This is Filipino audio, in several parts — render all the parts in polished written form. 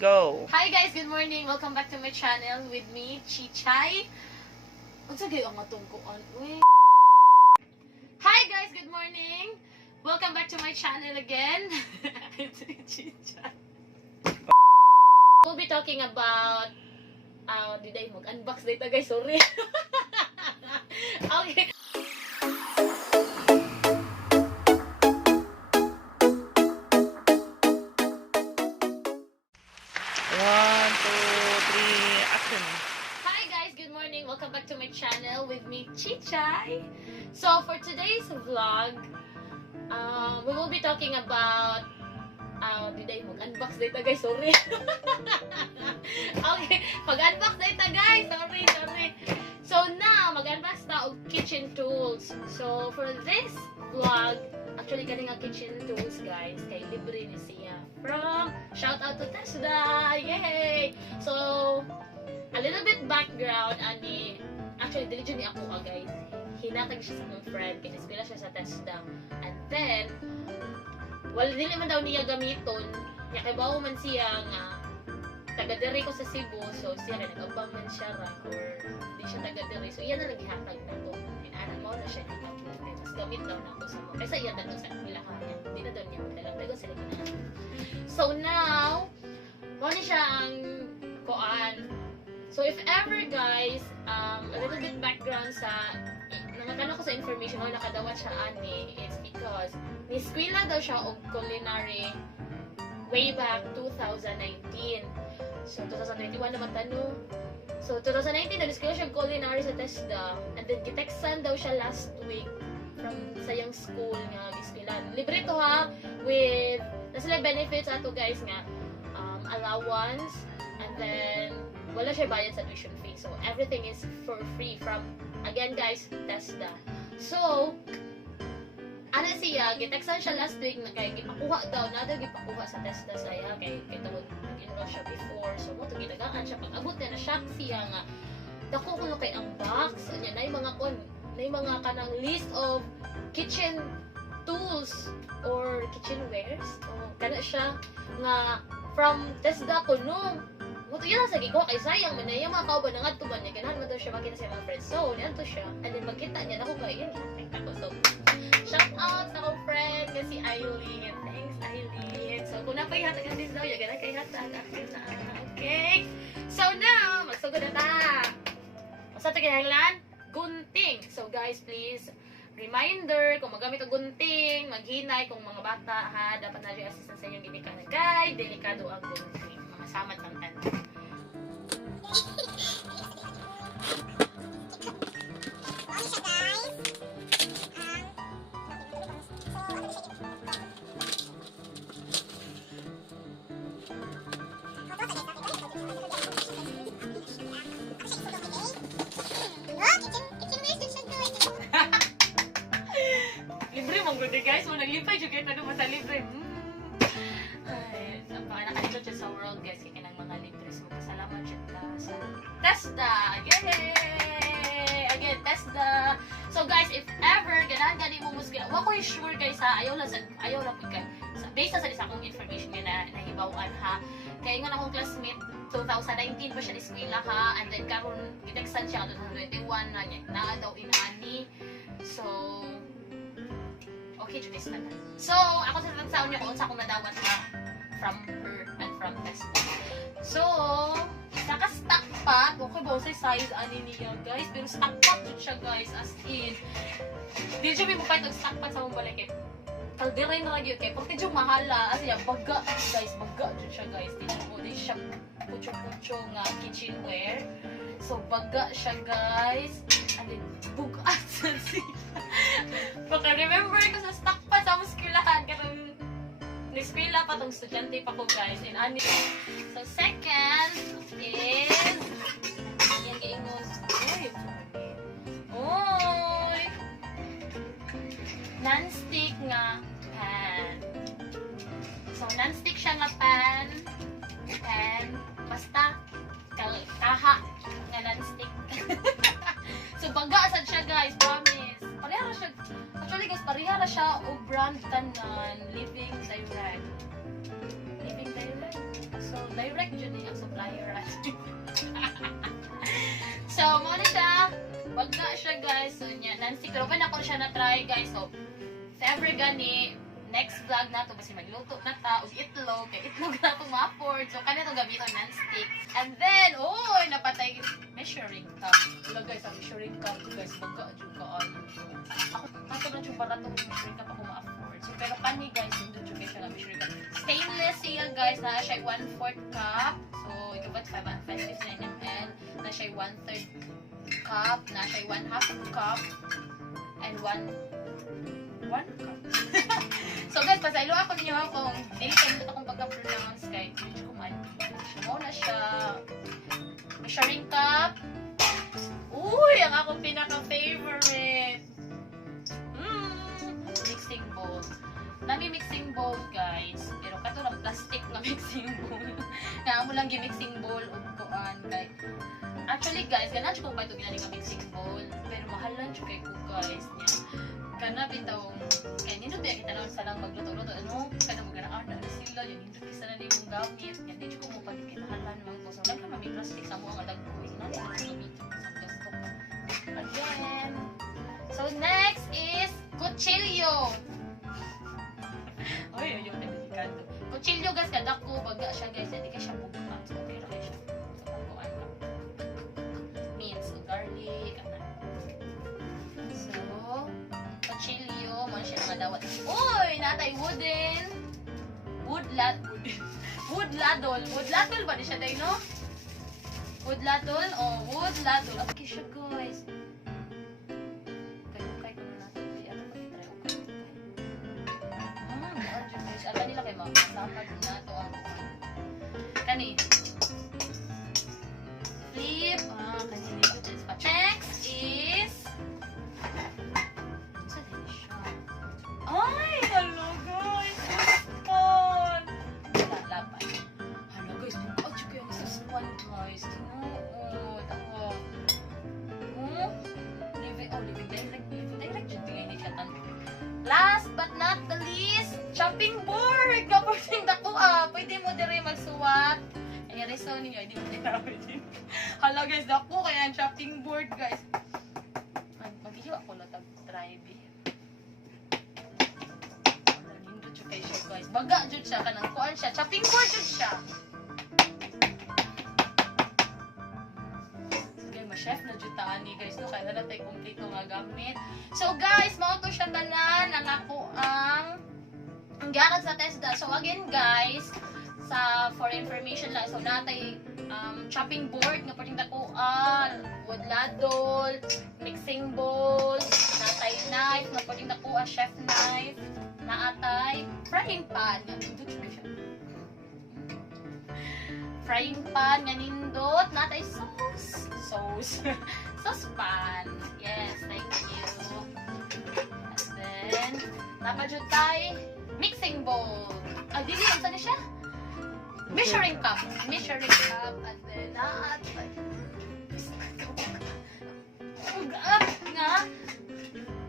Go! Hi guys, good morning. Welcome back to my channel with me, Chichay. Unsa gay ang matungkuan? Hi guys, good morning. Welcome back to my channel again. It's Chichay. We'll be talking about did I mag-unbox data guys? Sorry. Okay. One, two, three, action! Hi guys, good morning. Welcome back to my channel with me, Chichay. So for today's vlog, we will be talking about did I mag-unbox data guys? Sorry. Okay, mag-unbox data guys. Sorry. So now, mag-unbox na og kitchen tools. So for this vlog, actually kani nga kitchen tools guys, kay libre ni siya. From shout out to Tesda. Yay! So a little bit background ani actually dili jud ni ako guys. Hinatag siya sa akong friend, kinispila siya sa Tesda. And then wala dili man daw niya gamiton. Nya kay bawo man siya nga taga diri ko sa Cebu, so siya rin nag-abang man siya ra or di siya taga diri. So iyan na naghihatag na ko. Ana mo na siya ni mas gamit daw na ako sa mo. Kaysa iyan na sa ilahan niya. Di na daw niya magdala. Pero sila na. So now, mo ni siya ang koan. So if ever guys, a little bit background sa nangatano ko sa information mo nakadawat siya ani, it's because niskwila daw siya og culinary way back 2019. So 2021 naman tano. So 2019 niskwila siya culinary sa TESDA, and then giteksan daw siya last week from sayang school nga giskwilan. Libre to ha, with nasa benefits ato guys nga allowance, and then wala siya bayad sa tuition fee. So everything is for free from, again guys, TESDA. So ano siya, giteksan siya last week na kay gipakuha daw, nada gipakuha sa TESDA saya kay tawag nag-enroll siya before. So mo to ginagaan siya pag abot na shock siya nga dako kuno kay ang box nya nay mga mga kanang list of kitchen tools or kitchenwares. So kana siya nga from TESDA kuno. Muto yan sa gigo kay sayang man na yung mga kauban nga tuban niya ganahan mo daw siya makita sa mga friends. So niyan to siya, and then magkita niya ako kay yan ako. So shout out sa akong friend nga si Eileen. Thanks Eileen. So kung napayhatag ang din daw ya gana kay hatag akin na. Okay, so now magsugod na ta sa tagahanglan gunting. So guys, please reminder, kung magamit ang gunting, maghinay kung mga bata ha, dapat na rin assistance sa inyong ginikanan. Guys, delikado ang gunting. Mga samat ng tanda. Libre mong gunting guys, mo naglipay juga ito naman sa libre. Ay, ang nakalito siya sa world guys, kaya ng mga libre. So, pasalamat siya sa TESDA! Yay! Again, TESDA! So guys, if ever, ganahan mo muskila, wako yung sure guys ha, ayaw lang po guys. Based na sa isa akong information na nahibawan ha. Kaya nga akong classmate, 2019 pa siya ni Skwila ha, and then karon giteksan siya 2021 na daw inani. So, okay, Junis na. So, ako sa tansaon niya kung unsa akong nadawat ha from her and from TESDA. So, naka-stock pot. Okay ba sa size ani niya guys? Pero stock pot dyan siya guys, as in. Di siya may mukha itong stock pot sa mong balik eh. Kaldiray na lagi okay. Pagka dyan mahala, as in, baga guys, baga dyan siya guys. Di siya pucho-pucho nga kitchenware. So, baga siya guys. And then, bugat sa siya. Baka remember ko sa stock pot sa muskilahan. Karong niskwila pa tong estudyante pa ko guys. And ani. So, second is yan kaingos. Oy! Non-stick nga pan. So, non-stick siya nga pan. Basta kaha nga non-stick. So, baga sad siya guys, promise. Parehara siya. Actually guys, parehara siya o brand tanan Living Direct. So, direct Myra. So, mo na siya. Wag na siya guys. So, niya. Non-stick. Pero pa na ko siya na-try guys. So, if ever gani, next vlog na to kasi magluto na ta. O itlog. Kaya itlog na itong ma-afford. So, kanina itong gamiton non-stick. And then, napatay measuring cup. Wala guys, ang measuring cup. Guys, magka-adyo ka. Ako, kato na siya para itong measuring cup ako ma-afford. So, pero kani guys, hindi siya siya na measuring cup. Stainless siya guys. Na siya 1/4 cup. So, ito ba't 559 ml. Na siya 1/3 cup. Na siya 1/2 cup. And 1 cup. So guys, pasaylo ako ninyo kung dili kayo ito akong pagka-pronounce kay hindi ko man. Siya na siya. Measuring cup. Uy, ang akong pinaka-favorite. Mixing bowl. Nami-mixing bowl, guys. Pero kato lang plastic na mixing bowl. Nga mo lang gi-mixing bowl o kuan kay. Actually, guys, ganun siya kung pa ito ginani nga mixing bowl. Pero mahal lang siya kay ko, guys. Kana bitaw kay nindot ya kita naman salang magluto-luto ano kana mo ganaan na sila yun nindot kisa na nimong gamit yan di ko mo pagkinahalan man ko so lang may plastic sa mga dagko is na gamit sa plastic again. So next is kutsilyo. Oy yung delikado kutsilyo guys kada ko baga siya guys hindi ka siya bubuhat so okay ra siya so pagkuan ka means garlic kana so kutsilyo, mo siya madawat. Uy, natay wood ladle. Wood ladle ba di siya day, no? Wood ladle, wood ladle. Okay siya, guys. Kay ko na natin. Kaya ito pag-try ko. Guys. Alam nila kay mama. Tapad na ito ang kani. Flip. Kanina ito. Next is ay, hello guys! Fun! Lalaban. Hello guys, buka siya kaya sa span guys. Tinuod. Ako. Living direct. Living direct dyan tingay ni siya tanto. Last but not the least, chopping board! Kapusin na ko pwede mo dire magsuwat. Ay, reso ninyo, hindi mo dinawin din. Hello guys, dako kaya ang chopping board guys. Mag-iyo ako lang tag-drive guys. Baga jud siya kanang kuan siya. Chopping board jud siya. Sige, ma-chef na jud ta ani guys no kay na tay kompleto nga gamit. So guys, mao to siya tanan ang ako ang gihatag sa TESDA. So again guys, for information lang so natay chopping board nga pwedeng dakuan, wood ladle, mixing bowl, natay knife nga pwedeng dakuan, chef knife, naatay frying pan nga nindot frying pan nga nindot natay sauce pan. Yes, thank you. And then napajud tay mixing bowl. Dili unsa ni siya? Measuring cup and then naatay nga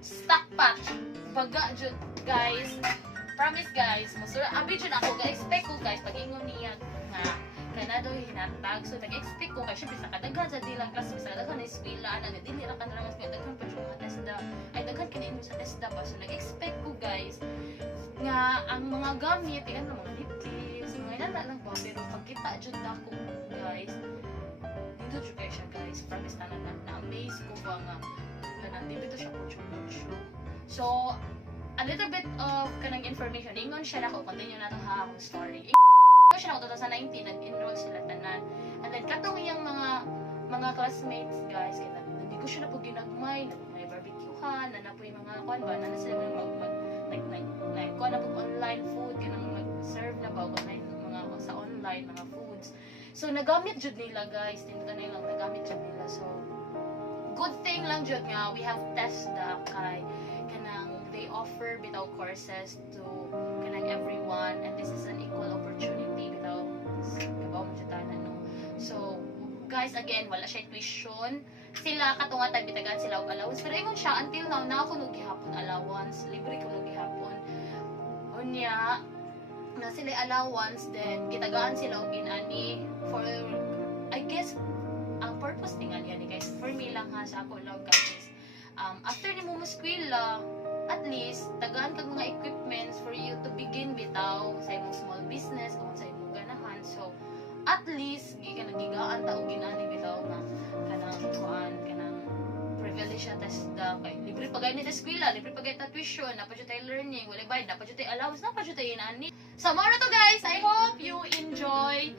stock pot baga jud guys. Promise guys, masura abi jud ako ga-expect ko guys pag ingon niya nga kanado hinatag so nag-expect ko kay syempre sa kadaghan sa dilang class sa kadaghan na eskwela na dili ra kanara mas daghan pa jud mga TESDA ay daghan kini mo sa TESDA pa so nag-expect ko guys nga ang mga gamit yan mga nipis mga inana lang po pero pagkita jud nako guys dito jud kay siya guys promise tanan na amaze ko ba nga kanang dito siya po. So a little bit of kanang information. Ingon siya nako, continue na itong hahong story. Ingon siya nako, 2019, nag-enroll sila tanan. And then, katong iyang mga classmates, guys, kaya hindi ko siya na po ginagmay, may barbecuehan, na po yung mga kwan ba, na sila kuha na po online food, kanang mag-serve na ba, online, mga sa online, mga foods. So, nagamit jud nila, guys. Tinta na lang, nagamit jud nila. So, good thing lang jud nga, we have TESDA kay kanang they offer bitaw courses to kanang everyone and this is an equal opportunity bitaw kabaw mo jud tanan no. So guys again wala siya tuition sila katungatan bitagan sila og allowance pero ingon siya until now na ako nung gihapon allowance libre ko nung gihapon unya na sila allowance then gitagaan sila og inani for sa ako lang guys, after ni mo muskwila, at least tagaan kag mga equipments for you to begin bitaw sa imong small business kung sa imong ganahan. So at least gi ka nagigaan ta og ginani bitaw nga kanang kuan kanang privilege siya tas da kay libre pa gani ta eskwela, libre pa gani ta tuition, na pa jud tay learning, wala bayad, na pa jud tay allowance, na pa jud tay inani. So mo na to guys, I hope you enjoy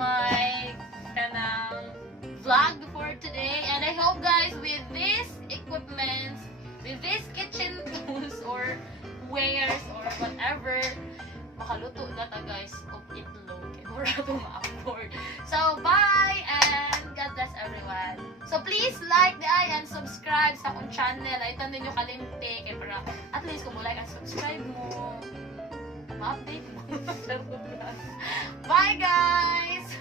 my kanang vlog for today, and I hope guys with this equipment, with this kitchen tools or wares or whatever, makaluto na ta guys of itlog kay mura to ma-afford. So bye and God bless everyone. So please like the eye and subscribe sa akong channel. Ay tandin nyo kalimti kay para at least kung mo like and subscribe mo, ma-update mo. Bye guys!